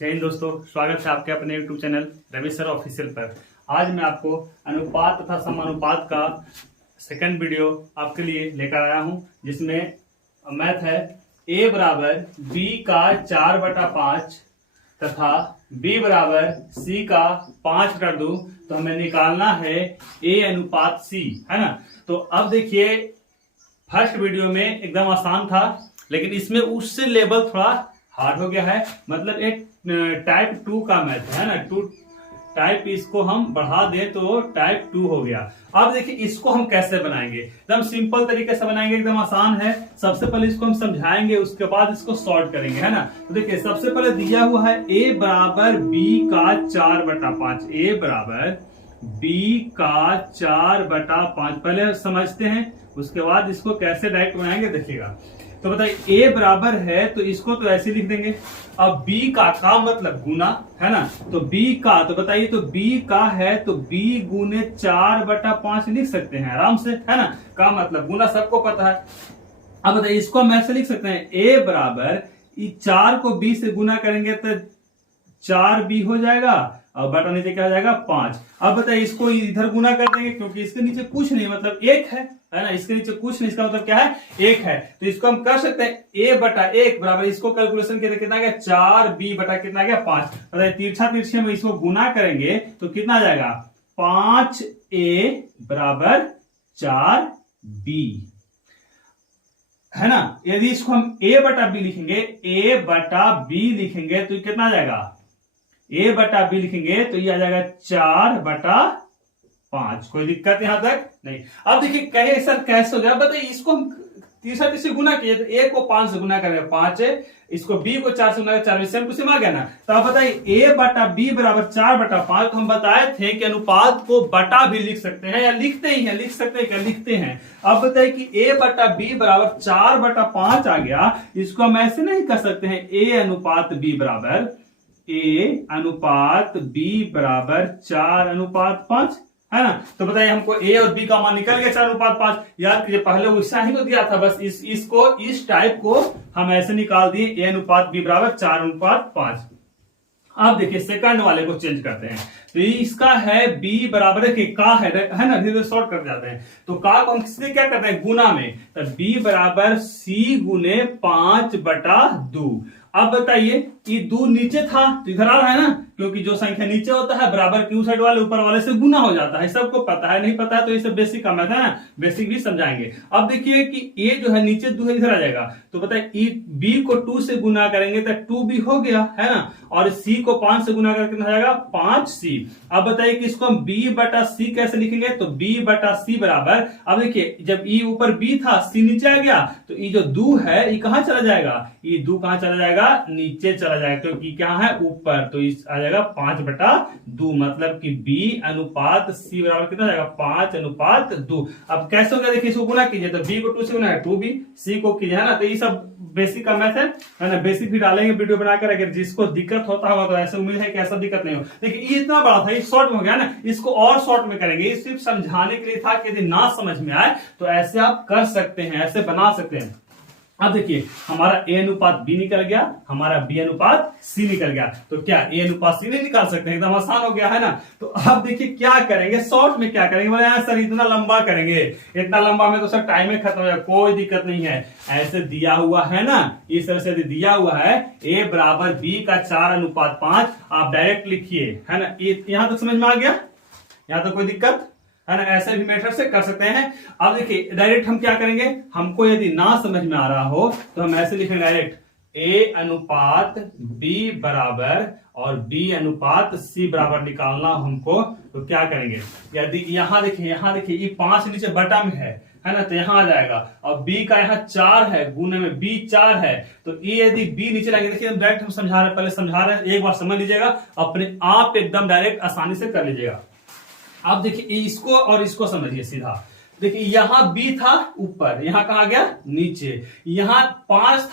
जय हिंद दोस्तों, स्वागत है आपके अपने YouTube channel Ravi sir official पर। आज मैं आपको अनुपात तथा समानुपात का सेकंड वीडियो आपके लिए लेकर आया हूं, जिसमें मैथ है a बराबर b का 4/5 तथा b बराबर c का 5/2। तो हमें निकालना है a अनुपात c, है ना। तो अब देखिए, फर्स्ट वीडियो में एकदम आसान था, लेकिन इसमें उससे लेवल थोड़ा हार्ड हो गया है। मतलब एक टाइप 2 का मैथ है ना, टू टाइप, इसको हम बढ़ा दें तो टाइप 2 हो गया। अब देखिए इसको हम कैसे बनाएंगे, एकदम सिंपल तरीके से बनाएंगे, एकदम आसान है। सबसे पहले इसको हम समझाएंगे, उसके बाद इसको सॉल्व करेंगे, है ना। तो देखिए सबसे पहले दिया हुआ है a बराबर b का 4/5, a बराबर b का 4/5। पहले समझते हैं, उसके बाद इसको कैसे डायरेक्ट बनाएंगे देखिएगा। तो बताइए a बराबर है तो इसको तो ऐसे लिख देंगे। अब b का मतलब गुना, है ना। तो b का, तो बताइए, तो b का है तो b गुने 4/5 लिख सकते हैं आराम से, है ना। का मतलब गुना, सबको पता है। अब बताइए इसको हम ऐसे लिख सकते हैं, a बराबर 4 को b से गुना करेंगे तो 4b हो जाएगा और बटा नीचे क्या हो जाएगा 5। अब बताइए इसको इधर गुना कर देंगे, क्योंकि इसके नीचे कुछ नहीं, मतलब 1 है ना। इसके नीचे कुछ नहीं, इसका मतलब क्या है 1 है। तो इसको हम कर सकते हैं a/1 बराबर, इसको कैलकुलेशन किया कितना गया 4b बटा कितना गया 5। बताइए तिरछा तिरछे में इसको गुना करेंगे तो कितना आ जाएगा 5a बराबर 4b, है ना। यदि इसको हम a/b लिखेंगे, a/b लिखेंगे तो कितना आ जाएगा, a/b लिखेंगे तो ये आ जाएगा 4/5। कोई दिक्कत यहां तक नहीं। अब देखिए कहे सर कैसे हो गया, बताइए इसको हम तीसरा तीसरे गुना किए तो a को 5 से गुना करेंगे 5 है, इसको b को 4 से गुना 4, सेम टू सेम आ गया ना। तो अब बताइए a/b बराबर 4/5। तो हम बताए थे कि अनुपात को बटा भी लिख सकते हैं, या लिखते ही हैं, लिख सकते हैं क्या, लिखते हैं। अब बताइए कि a/b बराबर 4/5 आ गया, इसको हम ऐसे नहीं कर सकते हैं a अनुपात b बराबर 4/5, है ना। तो बताइए हमको a और b का मान निकल गया 4/5। याद कीजिए पहले वैसा ही तो दिया था, बस इस टाइप को हम ऐसे निकाल दिए, a अनुपात b बराबर 4/5। अब देखिए सेकंड वाले को चेंज करते हैं। तो इसका है b बराबर के का है ना, धीरे शॉर्ट कर जाते हैं। तो का को हम किससे क्या करते हैं, गुना में। तो b बराबर c गुने 5/2। अब बताइए ये 2 नीचे था तो इधर आ रहा है ना, क्योंकि जो संख्या नीचे होता है बराबर की साइड वाले ऊपर वाले से गुना हो जाता है। सबको पता है, नहीं पता है तो ये सब बेसिक का मैथ है ना, बेसिक भी समझाएंगे। अब देखिए कि a जो है नीचे 2 है, इधर आ जाएगा। तो बताइए b को 2 से गुना करेंगे तो 2b हो गया, है ना। और c को 5 से गुना करके हो जाएगा 5c। अब बताइए कि इसको हम b/c कैसे लिखेंगे, तो b/c बराबर, अब देखिए जब e ऊपर b था c नीचे आ गया, तो ये जो 2 है ये कहां चला जाएगा, ये 2 कहां चला जाएगा, नीचे चला जाएगा, क्योंकि क्या है ऊपर। तो इस आ जाएगा 5/2, मतलब कि b अनुपात c बराबर कितना जाएगा 5/2। अब कैसे होगा देखिए, इसको गुना कीजिए तो b को 2 से गुना है 2b, c को कीजिए, है ना। तो ये सब बेसिक का मैथ है ना। बेसिक भी डालेंगे वीडियो बनाकर, अगर जिसको दिक्कत होता होगा तो ऐसे उम्मीद है कि ऐसा दिक्कत नहीं हो। देखिए ये इतना बड़ा था, ये शॉर्ट में हो गया ना, इसको और शॉर्ट में करेंगे। ये सिर्फ समझाने के लिए था कि यदि ना समझ में आए तो ऐसे आप कर सकते हैं, ऐसे बना सकते हैं। अब देखिए हमारा a अनुपात b निकल गया, हमारा b अनुपात c निकल गया। तो क्या a अनुपात c नहीं निकाल सकते हैं, एकदम आसान हो गया, है ना। तो अब देखिए क्या करेंगे, शॉर्ट में क्या करेंगे, बोले सर इतना लंबा करेंगे, इतना लंबा में तो सर टाइम ही खत्म हो जाएगा। कोई दिक्कत नहीं है, ऐसे दिया हुआ है ना, इस तरह से दिया हुआ है a बराबर b का 4/5, आप डायरेक्ट लिखिए, है ना। यहां तक समझ में आ गया, यहां तक कोई दिक्कत है ना। ऐसे भी मेथड से कर सकते हैं। अब देखिए डायरेक्ट हम क्या करेंगे, हमको यदि ना समझ में आ रहा हो तो हम ऐसे लिखेंगे डायरेक्ट a अनुपात b बराबर और b अनुपात c बराबर निकालना हमको। तो क्या करेंगे, यदि यहाँ देखिए ये 5 नीचे बटा में है ना, तो यहाँ आ जाएगा। और b का यहाँ 4 है, गुने में b 4 है, तो ये यदि b नीचे लाएंगे, देखिए डायरेक्ट हम समझा रहे हैं, पहले समझा रहे हैं, एक बार समझ लीजिएगा, अपने आप एकदम डायरेक्ट आसानी से कर लीजिएगा। अब देखिए इसको और इसको समझिए सीधा। देखिए यहां b था ऊपर, यहां कहा गया नीचे, यहां 5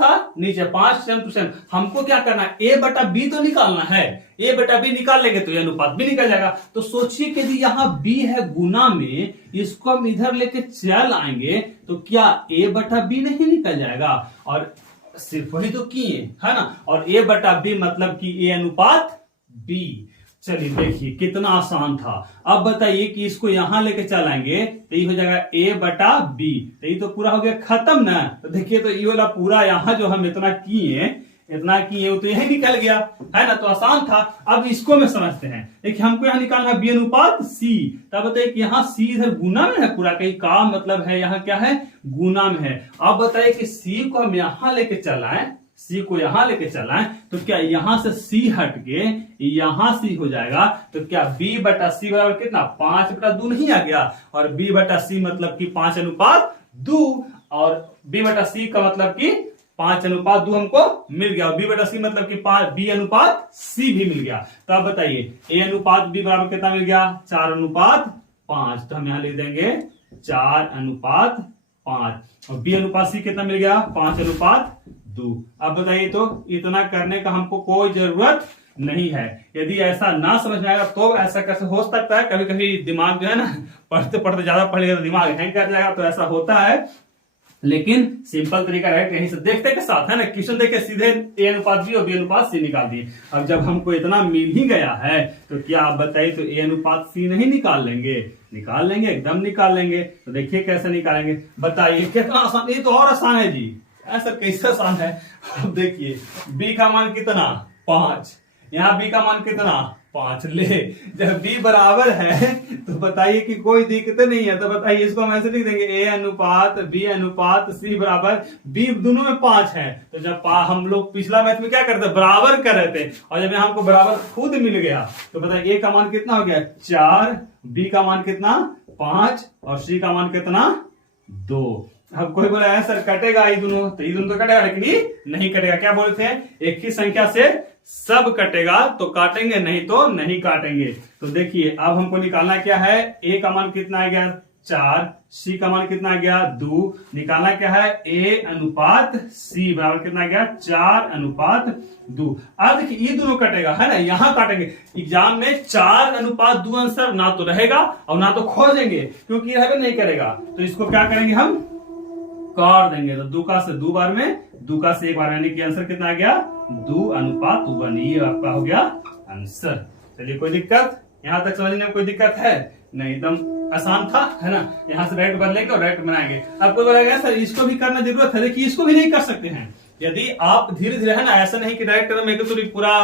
था नीचे, 5 सेम टू सेम। हमको क्या करना है, a/b तो निकालना है, a/b निकाल लेंगे तो ये अनुपात भी निकल जाएगा। तो सोचिए कि यदि यहां b है गुना में, इसको हम इधर लेके चल आएंगे तो क्या a/b नहीं निकल जाएगा। और सिर्फ वही तो किए, है ना। और a बटा b मतलब कि a अनुपात b। चलिए देखिए कितना आसान था। अब बताइए कि इसको यहां लेके चलाएंगे तो ये हो जाएगा a बटा b, तो ये तो पूरा हो गया खत्म ना। तो देखिए तो ये वाला पूरा यहां जो हम इतना किए वो तो यही निकल गया, है ना। तो आसान था। अब इसको में समझते हैं। देखिए हमको यहाँ निकालना है b अनुपात c। तब बताइए कि यहाँ c इधर गुना में है पूरा, कहीं का मतलब है यहाँ क्या है, गुना में है। अब बताइए कि c को हम यहाँ लेके चलाएं, c को यहां लेके चलाएं तो क्या यहां से c हट के यहां c हो जाएगा। तो क्या b बटा c बराबर कितना, 5 बटा 2 नहीं आ गया। और b बटा c मतलब कि 5 अनुपात 2, और b बटा c का मतलब कि 5 अनुपात 2 हमको मिल गया। और b बटा c मतलब कि b अनुपात c भी मिल गया। तो अब बताइए a अनुपात b बराबर कितना मिल गया, 4 अनुपात 5। तो हम यहां लिख देंगे 4 अनुपात 5। और b अनुपात c कितना मिल गया, 5 अनुपात 2। अब बताइए तो इतना करने का हमको कोई जरूरत नहीं है। यदि ऐसा ना समझ में आएगा तो ऐसा कैसे हो सकता है, कभी कभी दिमाग जो है ना पढ़ते पढ़ते ज्यादा पढ़ लिया तो दिमाग हैंग कर जाएगा, तो ऐसा होता है। लेकिन सिंपल तरीका है कहीं से देखते के साथ, है ना, क्वेश्चन देख के सीधे a अनुपात b और b अनुपात c निकाल दिए। अब जब हमको इतना मिल ही गया है तो क्या आप बताइए तो a अनुपात c नहीं निकाल लेंगे, निकाल लेंगे, एकदम निकाल लेंगे। तो देखिए कैसे निकालेंगे, बताइए कितना आसान, ये तो और आसान है जी, ऐसा कैसे आसान है। अब देखिए b का मान कितना, 5, यहाँ b का मान कितना, 5 ले। जब b बराबर है तो बताइए कि कोई दिक्कत नहीं है। तो बताइए इसको हम ऐसे लिख देंगे a अनुपात b अनुपात c बराबर, b दोनों में 5 है। तो जब हम लोग पिछला मैथ में क्या करते बराबर कर रहे थे, और जब हमको बराबर खुद मिल गया तो बताइए a का मान कितना हो गया 4, b का मान कितना 5 और c का मान कितना 2। अब कोई बोला है सर कटेगा ये दोनों, तो ये दोनों तो कटेगा लेकिन ये नहीं कटेगा। क्या बोलते हैं, एक ही संख्या से सब कटेगा तो काटेंगे, नहीं तो नहीं काटेंगे। तो देखिए अब हमको निकालना क्या है, a का मान कितना आ गया 4, c का मान कितना आ गया 2। निकालना क्या है a अनुपात c बराबर कितना आ गया 4 अनुपात 2। अब देखिए ये दोनों कटेगा, है ना, यहां काटेंगे। एग्जाम में 4 अनुपात 2 आंसर ना तो रहेगा और ना तो खोजेंगे, क्योंकि यह नहीं करेगा। तो इसको क्या करेंगे हम काट देंगे। तो 2 का से 2 बार में, 2 का से 1 बार, यानी कि आंसर कितना आ गया 2 अनुपात 1। ये आपका हो गया आंसर। चलिए कोई दिक्कत, यहां तक समझने में कोई दिक्कत है नहीं, एकदम आसान था, है ना। यहां से राइट बदलेंगे और राइट बनाएंगे। आपको बोला सर इसको भी करना जरूरत है, देखिए इसको भी नहीं कर सकते हैं। यदि आप धीरे धीरे, है ना, ऐसा नहीं कि डायरेक्ट एकदम एक तो पूरा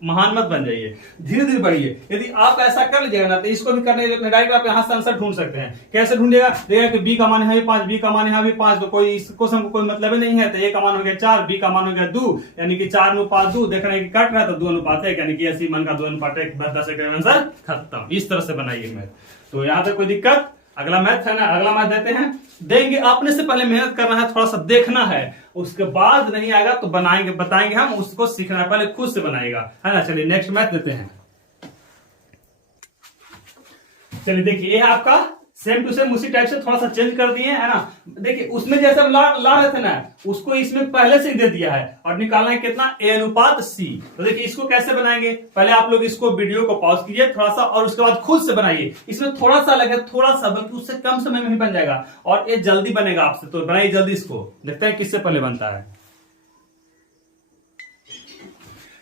महान मत बन जाइए, धीरे धीरे बढ़िए। यदि आप ऐसा कर लीजिएगा ना तो इसको भी करने डायरेक्ट आप यहाँ से आंसर ढूंढ सकते हैं। कैसे ढूंढेगा, देखिए कि b का मान है 5, b का मान है 5, तो कोई इसको हमको कोई मतलब ही नहीं है। तो a का मान हो गया 4, b का मान हो गया 2, यानी कि 4 अनुपात 2। देख रहे हैं कि कट रहा है तो 2 अनुपात 1, यानी कि ऐसी मन का 2 अनुपात 1, 10 सेकंड आंसर खत्म। इस तरह से बनाइए मैथ। तो यहाँ तक कोई दिक्कत। अगला मैथ है ना, अगला मैथ देते हैं, देंगे। आपने से पहले मेहनत करना है, थोड़ा सा देखना है, उसके बाद नहीं आएगा तो बनाएंगे, बताएंगे हम, उसको सीखना है, पहले खुद से बनाएगा, है ना। चलिए नेक्स्ट मैथ देते हैं। चलिए देखिए ये आपका सेम टू सेम उसी टाइप से थोड़ा सा चेंज कर दिए, है ना। देखिए उसमें जैसे हम ला रहे थे ना, उसको इसमें पहले से ही दे दिया है। और निकालना है कितना, a अनुपात c। तो देखिए इसको कैसे बनाएंगे, पहले आप लोग इसको वीडियो को पॉज कीजिए थोड़ा सा, और उसके बाद खुद से बनाइए। इसमें थोड़ा सा अलग है, थोड़ा सा, बल्कि उससे कम समय में ही बन जाएगा और ये जल्दी बनेगा आपसे। तो बनाइए जल्दी इसको, देखते हैं किससे पहले बनता है।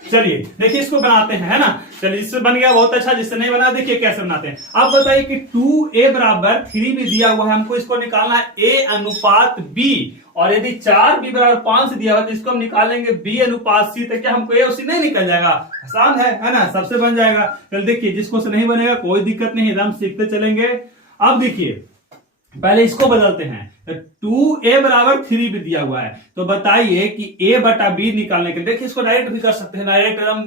चलिए देखिए इसको बनाते हैं, है ना। चलिए इससे बन गया, बहुत अच्छा। जिससे नहीं बना देखिए कैसे बनाते हैं। अब बताइए कि 2a बराबर 3 भी दिया हुआ है, हमको इसको निकालना है a अनुपात b। और यदि 4b बराबर 5 दिया हुआ तो इसको हम निकालेंगे b अनुपात c। तो क्या हमको a उसी नहीं निकल जाएगा, आसान है ना, सबसे बन जाएगा। चल देखिए जिसको से नहीं बनेगा कोई दिक्कत नहीं, एकदम सीखते चलेंगे। अब देखिए पहले इसको बदलते हैं। तो 2a बराबर 3 भी दिया हुआ है, तो बताइए कि a बटा b निकालने के लिए, देखिए इसको डायरेक्ट भी कर सकते हैं, डायरेक्ट एकदम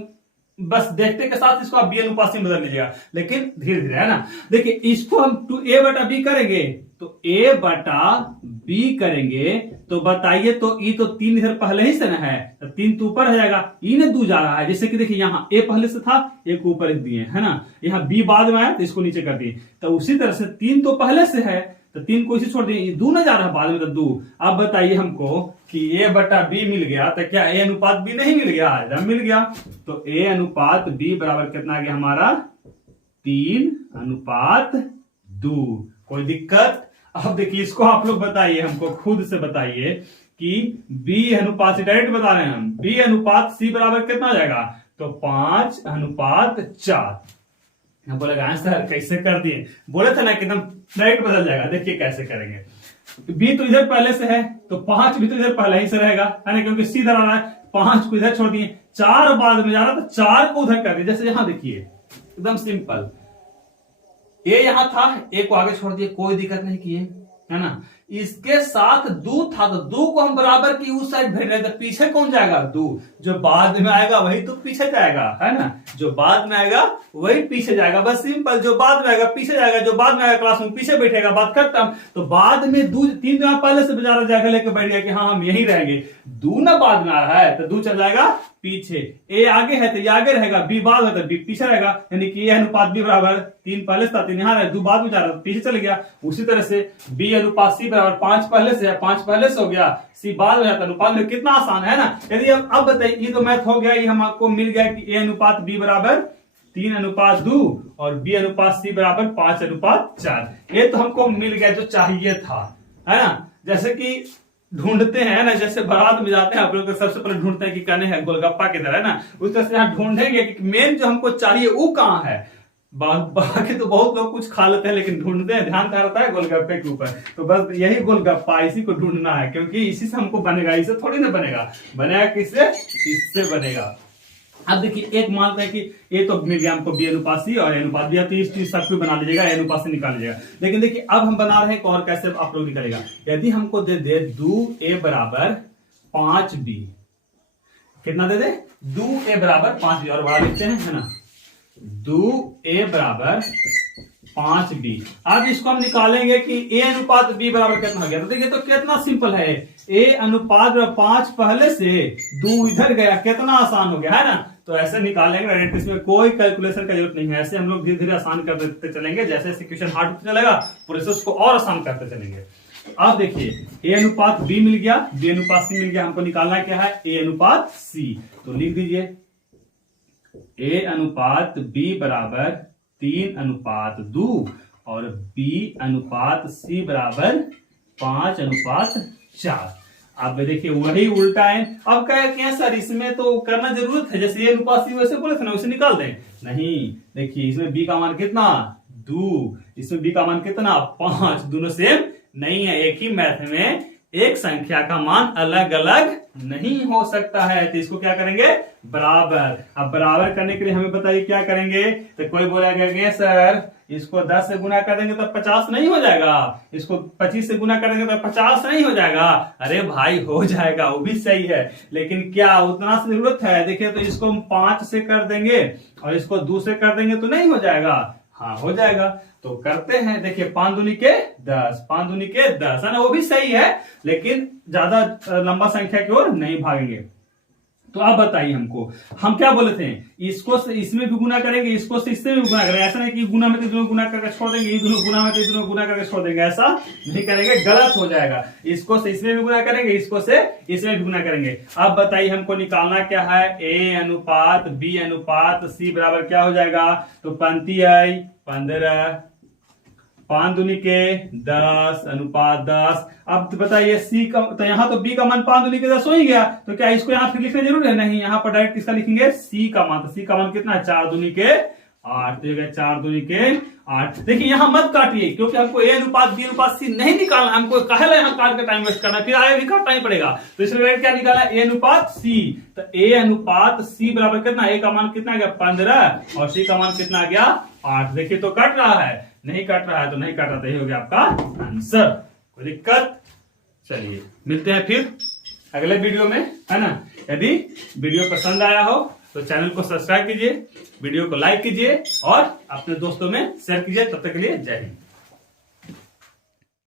बस देखते के साथ इसको आप b अनुपात में बदल लीजिएगा, लेकिन धीरे धीरे, है ना। देखिए इसको हम 2a बटा b करेंगे तो a बटा b करेंगे तो बताइए, तो ये तो 3 इधर पहले ही से ना है, तो 3 तो ऊपर हो जाएगा, ये ने 2 जा रहा है। जैसे कि देखिए यहाँ a पहले से था, एक ऊपर दिए, है ना, यहाँ b बाद में आया तो इसको नीचे कर दिए। तो उसी तरह से 3 तो पहले से है तो 3 को इसी छोड़ दिए, 2 ना जा रहा है बाद में, तो 2। अब बताइए हमको कि a बटा b मिल गया, तो क्या a अनुपात b नहीं मिल गया, जब मिल गया। तो a अनुपात b बराबर कितना आ गया हमारा 3 अनुपात 2। कोई दिक्कत। अब देखिए इसको आप लोग बताइए, हमको खुद से बताइए कि बी अनुपात से डायरेक्ट बता रहे हैं हम, बी अनुपात सी बराबर कितना हो जाएगा, तो 5:4। हम बोलेगा आंसर कैसे कर दिए, बोले थे ना कि एकदम डायरेक्ट बदल जाएगा। देखिए कैसे करेंगे, बी तो इधर पहले से है तो 5 भी तो इधर पहले ही से रहेगा, है ना, क्योंकि सी इधर आ रहा है, 5 को इधर छोड़ दिए, 4 बाद में जा रहा तो 4 को उधर कर दिए। जैसे यहां देखिए एकदम सिंपल, ए यहां था, ए को आगे छोड़ दिए, कोई दिक्कत नहीं किए, है ना। इसके साथ दू था तो दू को हम बराबर की उस साइड भेज रहे थे, पीछे कौन जाएगा, दू। जो बाद में आएगा वही तो पीछे जाएगा, है ना, जो बाद में आएगा वही पीछे जाएगा, बस सिंपल। जो बाद में आएगा पीछे जाएगा, जो बाद में आएगा क्लास में पीछे बैठेगा, बात करता हूं। तो बाद में दू 3 दिन पहले से बाजार जाकर लेके बैठ गया कि हाँ हम यही रहेंगे, दू ना बाद में आ रहा है तो दू चल जाएगा पीछे, ए आगे है तो ये आगे रहेगा, बी बाद है तो बी पीछे रहेगा, यानी कि ए अनुपात बी बराबर 3 पहले से था, 3 यहाँ रहे, 2 बाद में जा रहा पीछे चले गया। उसी तरह से बी अनुपात सी बराबर 5 पहले से है, 5 पहले से हो गया, सी बाद में जाता, अनुपात में कितना आसान है ना। यदि अब बताइए, ये तो मैथ हो गया, ये हम आपको मिल गया कि ए अनुपात बी बराबर 3:2 और बी अनुपात सी बराबर 5:4। ये तो हमको मिल गया जो चाहिए था, है ना। जैसे कि ढूंढते हैं ना, जैसे बारात में जाते हैं आप लोग सबसे पहले ढूंढते हैं कि कहने हैं गोलगप्पा की तरह, है ना, उस तरह से यहाँ ढूंढेंगे कि मेन जो हमको चाहिए वो कहाँ है। बाकी तो बहुत लोग कुछ खा लेते हैं लेकिन ढूंढते हैं, ध्यान कहाँ रहता है, गोलगप्पे के ऊपर। तो बस यही गोलगप्पा, इसी को ढूंढना है, क्योंकि इसी से हमको बनेगा, इससे थोड़ी ना बनेगा, बनेगा किससे, इससे बनेगा। अब देखिए एक मानते हैं कि ये तो मिल गया हमको बी अनुपात सी और ए अनुपात बी, तो इस चीज सब कुछ बना लीजिएगा, ए अनुपात से निकाल लीजिएगा। लेकिन देखिए अब हम बना रहे हैं और कैसे आप लोग निकलेगा। यदि हमको दे दे 2a बराबर 5b, कितना दे दे, 2a बराबर 5b, और बड़ा लिखते हैं, है ना, 2a बराबर 5b। अब इसको हम निकालेंगे कि a अनुपात b बराबर कितना हो गया। तो देखिए तो कितना सिंपल है, a अनुपात 5 पहले से 2 इधर गया, कितना आसान हो गया, है ना। तो ऐसे निकालेंगे डायरेक्ट, इसमें कोई कैलकुलेशन का जरूरत नहीं है। ऐसे हम लोग धीरे धीरे आसान कर देते चलेंगे, जैसे जैसे क्वेश्चन हार्ड होता चलेगा प्रोसेस को और आसान करते चलेंगे। अब देखिए a अनुपात b मिल गया, b अनुपात c मिल गया, हमको निकालना क्या है, a अनुपात c। तो लिख दीजिए a अनुपात b बराबर 3:2 और b अनुपात c बराबर 5:4। अब देखिए वही उल्टा है। अब क्या सर इसमें तो करना जरूरत है, जैसे ए अनुपात सी वैसे बोले थे ना, वैसे निकाल दें, नहीं। देखिए इसमें b का मान कितना, 2, इसमें b का मान कितना, 5, दोनों सेम नहीं है। एक ही मैथ में एक संख्या का मान अलग अलग नहीं हो सकता है, तो इसको क्या करेंगे, बराबर। अब बराबर करने के लिए हमें बताइए क्या करेंगे। तो कोई बोलेगा सर इसको 10 से गुना कर देंगे तो 50 नहीं हो जाएगा, इसको 25 से गुना कर देंगे तो 50 नहीं हो जाएगा। अरे भाई हो जाएगा, वो भी सही है, लेकिन क्या उतना से जरूरत है। देखिए तो इसको हम 5 से कर देंगे और इसको 2 से कर देंगे तो नहीं हो जाएगा, हाँ हो जाएगा। तो करते हैं, देखिए 5 दूनी के 10, 5 दूनी के 10, है ना, वो भी सही है, लेकिन ज्यादा लंबा संख्या की ओर नहीं भागेंगे। तो अब बताइए हमको, हम क्या बोले थे, इसको से इसमें भी गुना करेंगे, इसको से इससे भी गुना करेंगे। ऐसा नहीं कि गुना में तो दोनों गुना करके छोड़ देंगे, ये दोनों गुना में तो दोनों गुना करके छोड़ देंगे, ऐसा नहीं करेंगे, गलत हो जाएगा। इसको से इसमें भी गुना करेंगे, इसको से इसमें भी गुना करेंगे। अब बताइए हमको निकालना क्या है, a अनुपात b अनुपात c बराबर क्या हो जाएगा। तो पंक्ति आई 15, 5 दूनी के 10 अनुपात 10। अब तो बताइए सी का, तो यहाँ तो बी का मान 5 दूनी के 10 हो ही गया, तो क्या इसको यहाँ फिर लिखना जरूर है, नहीं, यहाँ पर डायरेक्ट किसका लिखेंगे, सी का मान। तो सी का मान कितना है, 4 दूनी के 8, तो 4 दूनी के 8। देखिए यहाँ मत काटिए, क्योंकि हमको ए अनुपात बी अनुपात सी नहीं निकालना, हमको कहे यहाँ काट के टाइम वेस्ट करना, फिर आगे भी काटना ही पड़ेगा। तो इसलिए क्या निकाला, ए अनुपात सी। तो ए अनुपात सी बराबर कितना, ए का मान कितना गया 15 और सी का मान कितना गया 8। देखिए तो कट रहा है, नहीं कट रहा है तो नहीं कट रहा, तो ये हो गया आपका आंसर। कोई दिक्कत, चलिए मिलते हैं फिर अगले वीडियो में, है ना। यदि वीडियो पसंद आया हो तो चैनल को सब्सक्राइब कीजिए, वीडियो को लाइक कीजिए और अपने दोस्तों में शेयर कीजिए। तब तक के लिए जय हिंद।